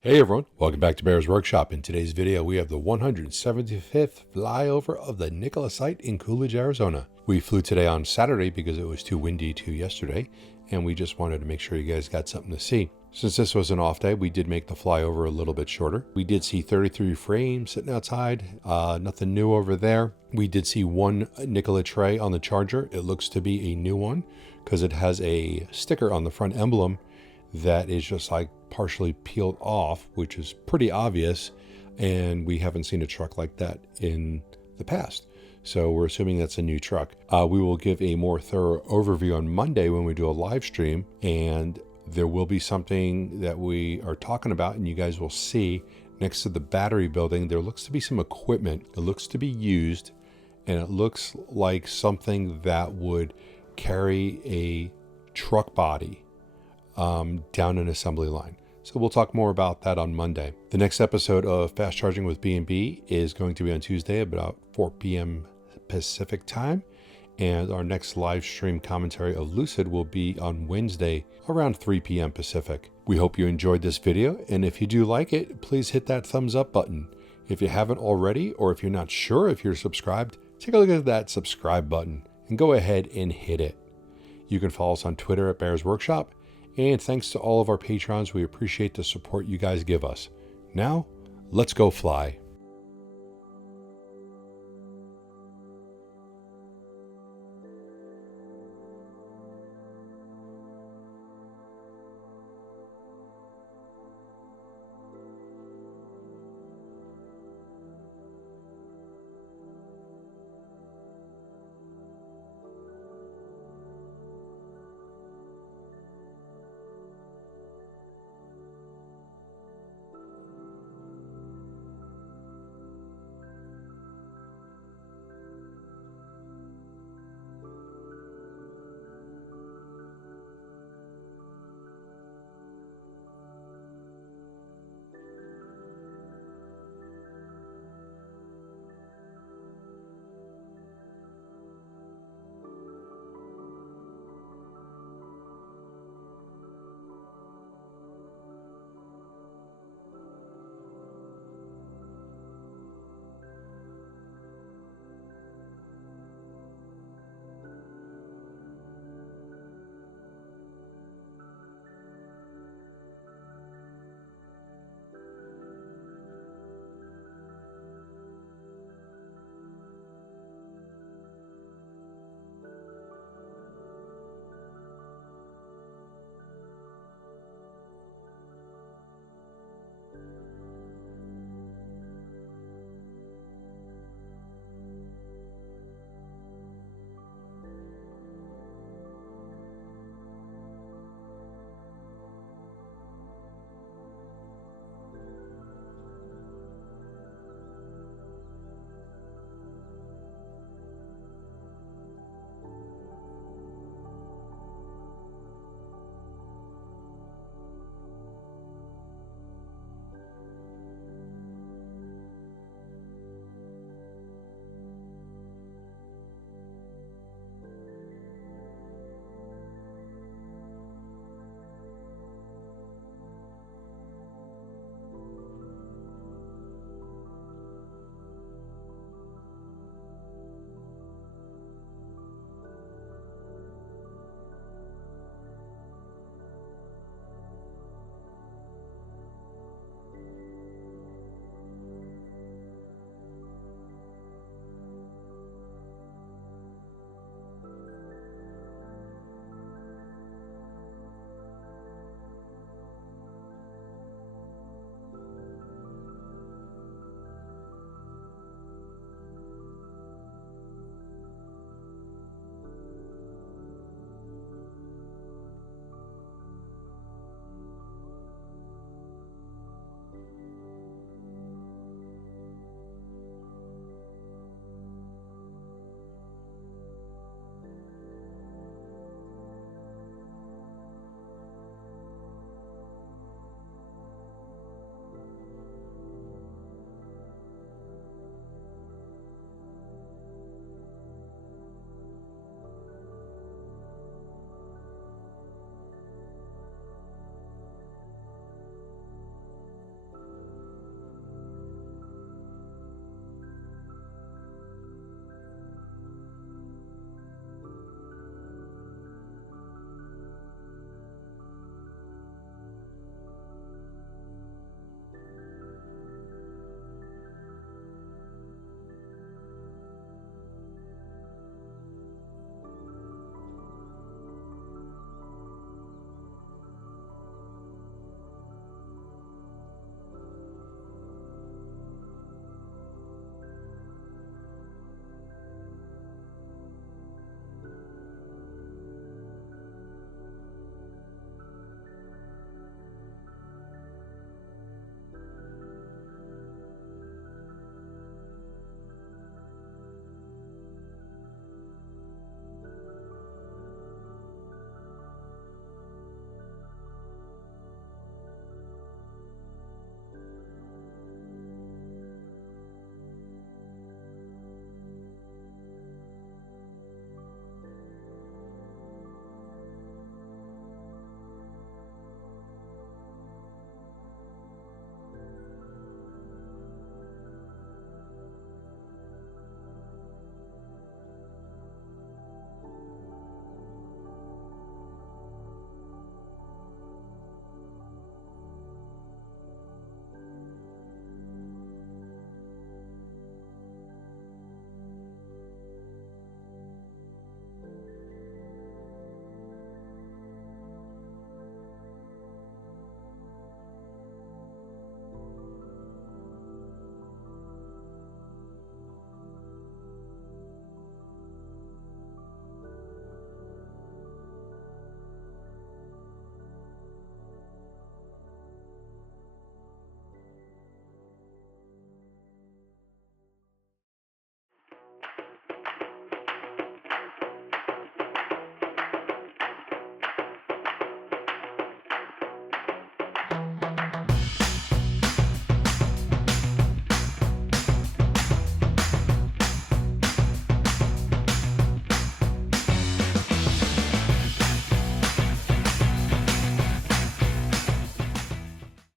Hey everyone, welcome back to Bear's Workshop. In today's video, we have the 175th flyover of the Nikola site in Coolidge, Arizona. We flew today on Saturday because it was too windy to yesterday, and we just wanted to make sure you guys got something to see. Since this was an off day, we did make the flyover a little bit shorter. We did see 33 frames sitting outside, nothing new over there. We did see one Nikola tray on the charger. It looks to be a new one because it has a sticker on the front emblem that is just like partially peeled off, which is pretty obvious, and we haven't seen a truck like that in the past, so we're assuming that's a new truck. We will give a more thorough overview on Monday when we do a live stream, and there will be something that we are talking about and you guys will see next to the battery building. There looks to be some equipment. It looks to be used, and it looks like something that would carry a truck body down an assembly line. So we'll talk more about that on Monday. The next episode of Fast Charging with B&B is going to be on Tuesday about 4 p.m. Pacific time. And our next live stream commentary of Lucid will be on Wednesday around 3 p.m. Pacific. We hope you enjoyed this video, and if you do like it, please hit that thumbs up button. If you haven't already, or if you're not sure if you're subscribed, take a look at that subscribe button and go ahead and hit it. You can follow us on Twitter at Bears Workshop. And thanks to all of our patrons, we appreciate the support you guys give us. Now, let's go fly.